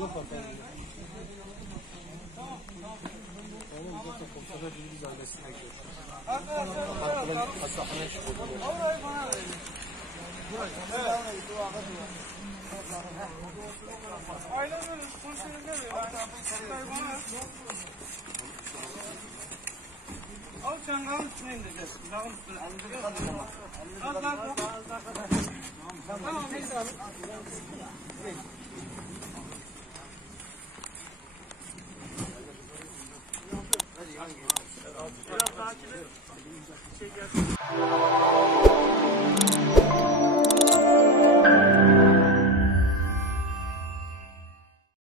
Yok efendim. Tamam zaten komiserde bilgi zannetine görüşürüz. Hastahane çıkıyor. Ailenin konserleri al çangalın üstüne indireceğiz. Dağın üstüne. Al lan. Tamam. Biraz takip et.